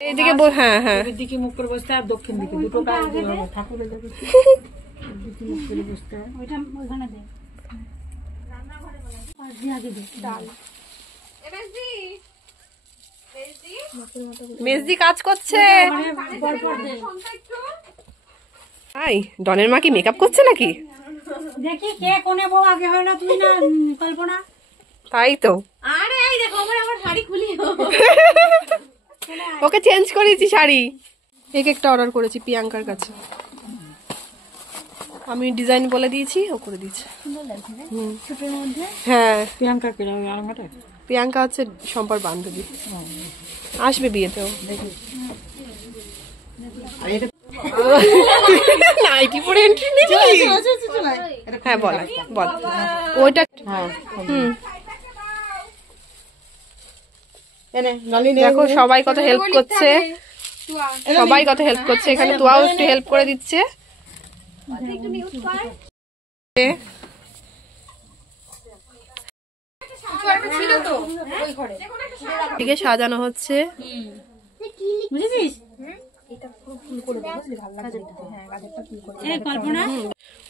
এইদিকে হ্যাঁ হ্যাঁ দিকে মুখ করে বসতে আর দক্ষিণ দিকে দুটো ঠাকুরের দিকে মুখ করে বসতে ওইটা ওইখানে দে মেজদি কাজ করছে। ডনের মা কি মেকআপ করছে নাকি? দেখি কে কোনে বউ আগে হয় না, তুই না কল্পনা? তাই তো। আরে এই দেখো আমার শাড়ি খুলি ওকে চেঞ্জ করেছি শাড়ি। এক একটা অর্ডার করেছি প্রিয়াঙ্কার কাছে, আমি ডিজাইন বলে দিয়েছি, ও করে দিয়েছে। হ্যাঁ প্রিয়াঙ্কা কে আরামটা? প্রিয়াঙ্কা হচ্ছে সম্পার বান্ধবী, আসবে বিয়েতেও। নাইটি পরে এন্ট্রি নিবি? হ্যাঁ বল বল ওইটা। দেখো সবাই কত হেল্প করছে, সবাই কত হেল্প করছে। এখানে তুয়াও একটু হেল্প করে দিচ্ছে। এদিকে সাজানো হচ্ছে।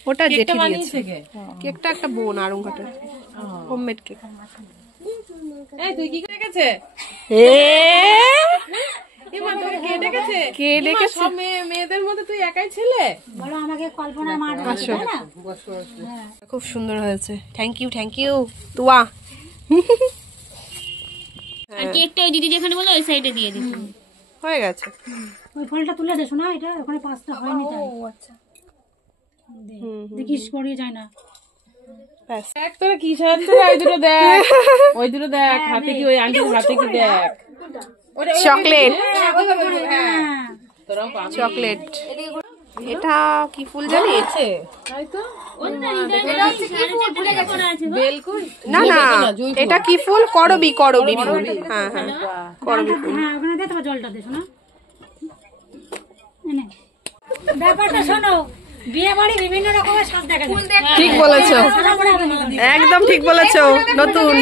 ওটা জেঠি দিয়েছে। কেকটা একটা বোন আরং ঘাটের হোমমেড কেক। তুই কি করে গেছে? মেয়েদের মধ্যে তুই একাই ছেলে? খুব সুন্দর হয়েছে। Thank you thank you Tuya. আর কেকটা ওই দিদি যেখানে বলো ওই সাইডে দিয়ে দিতে হয়ে গেছে। ওই ফলটা তুলে দেছো না, এটা ওখানে পাঁচটা হয়নি তাই। আচ্ছা দেখিস করিয়ে যায় না। দেখ তোরা কি সাজাচ্ছে, ওই দুটো দেখ, ওই দুটো দেখ হাতে কি, ওই আন্টির হাতে কি দেখ, চকলেট চকলেট। এটা কি ফুল জানিস? না না এটা কি ফুল? করবি করবি ফুল। হ্যাঁ হ্যাঁ করবি ফুল। হ্যাঁ ওখানে দে, তোমার জলটা দে শোনা। ব্যাপারটা শোনো, বিয়ে বাড়ি বিভিন্ন রকমের সাজ দেখা যায়। ঠিক বলেছো, একদম ঠিক বলেছো। নতুন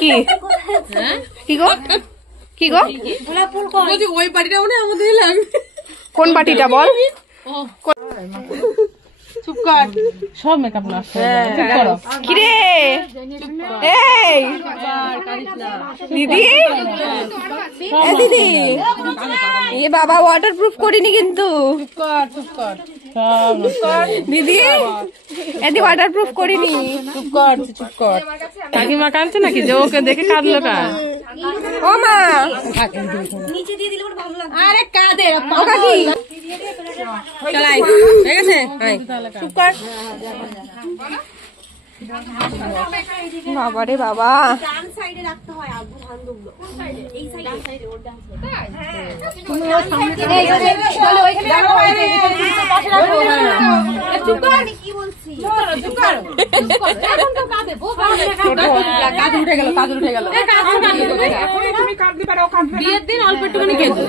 কি কি গো কি গো? ওই বাড়িটা মনে আমাদের লাগবে। কোন বাটিটা বল? চুপ কর, সব মেকআপ নষ্ট। কিরে এই দিদি, দিদি এ বাবা ওয়াটারপ্রুফ করিনি কিন্তু দিদি, এদি ওয়াটারপ্রুফ করিনি। চুপ কর চুপ কর। কাকিমা কাঁদছে নাকি যে ওকে দেখে কাঁদলো? ও মা আরে কাঁদে ও কাকি চলাই হয়ে গেছে। চুপ কর বাবা রে বাবা। বিয়ের দিন অল্প একটুখানি কেঁদো,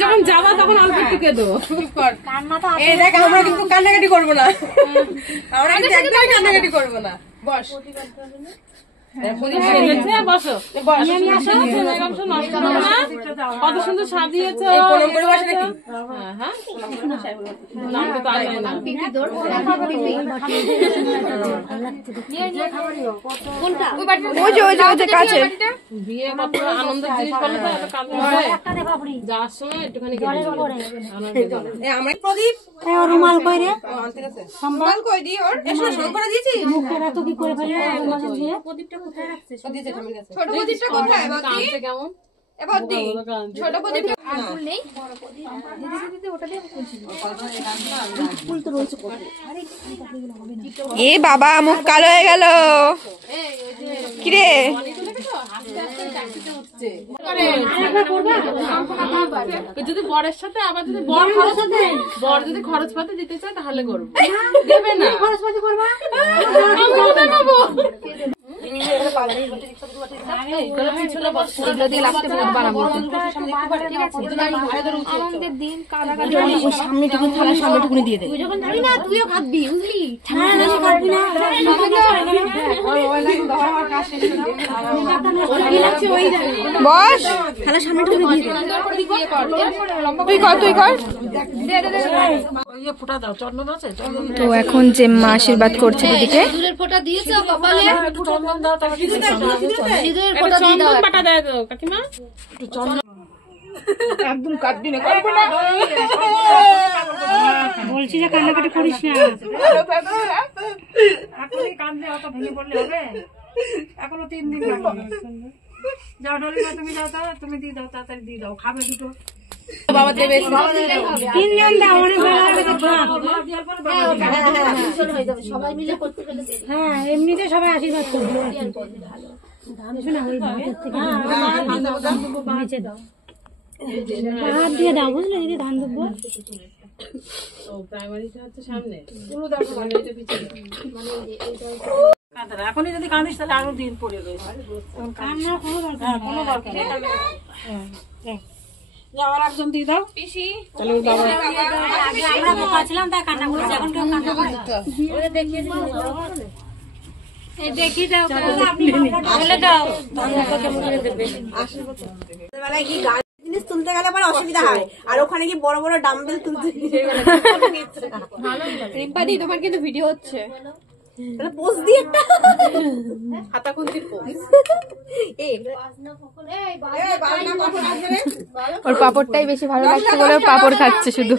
যখন যাবা তখন অল্প একটু কেঁদো। দেখ আমরা কিন্তু কান্নাকাটি করবো না, আমরা একদমই কান্নাকাটি করবো না। বস বসো, কত সুন্দর সাজিয়েছ। কাছে বিয়ে কত আনন্দের জিনিস বলো তো, এত কাজ যাওয়ার সময় একটুখানি আমরা প্রদীপ রুমাল কই রে, সম্মান কই দি ওর এসো শঙ্করা দিয়েছি মুখে রাখো কি করে ফেলে দিয়ে। প্রদীপটা কোথায় রাখছে? ছোট প্রদীপটা কোথায় বাকি? কেমন এবার দি ছোট প্রদীপটা ফুল নেই। এ বাবা মুখ কালো হয়ে গেল কিরে? যদি বরের সাথে আবার যদি বর যদি খরচ পাতে দিতে চায় তাহলে করবো, দেবে না খরচ পাতি করবা। এগুলো দিয়ে লাস্টে ভূত বানাবো। আনন্দের দিন সামনে টুকুন থালার সামনে টুকুনি দিয়ে দে। তুইও খাবি বুঝলি? বস থালার সামনে টুকুনি দিয়ে দে। তুই কর ফোটা দাও, চন্দন আছে? চন্দন তো এখন জেম্মা আশীর্বাদ করছে দিদিকে। চন্দন দাও, তারপর চন্দন পাটা দেয় তো কাকিমা। একদম কাটবি না, করবো না। বলছি যে কান্নাকাটি করিস না। এখনই কান্দলে অত ভেঙে পড়লে হবে? এখনো 3 দিন বাকি। যাও ডলিমা, তুমি যাও তো, তুমি দিয়ে দাও, তাড়াতাড়ি দিয়ে দাও, খাবে দুটো। বাবা দেবে। 3 জন দাও, অনেক বেলা হবে তো খা। হ্যাঁ, এমনিতে সবাই আশীর্বাদ করবে। হাত দিয়ে দাও, বুঝলে দিদি, ধান দেবো। এখনই যদি কাঁদিস তাহলে আরো দিন পড়ে রয়েছে। কোনো দরকার নেই। যাও, আর একজন দিয়ে দাও। আমরা বোকা ছিলাম, তাই কান্না করেছি, এখন কেউ কান্না করে? দেখিয়ে দাও, বলে দাও। জিনিস তুলতে গেলে পরে অসুবিধা হয়, আর ওখানে কি বড় বড় ডাম্বেল তুলতে রিম্পাদি তোমার কিন্তু ভিডিও হচ্ছে, পোজ দিয়ে একটা হাতা খুন্তির পোজ। ওর পাপড়টাই বেশি ভালো লাগছে বলে পাপড় খাচ্ছে শুধু।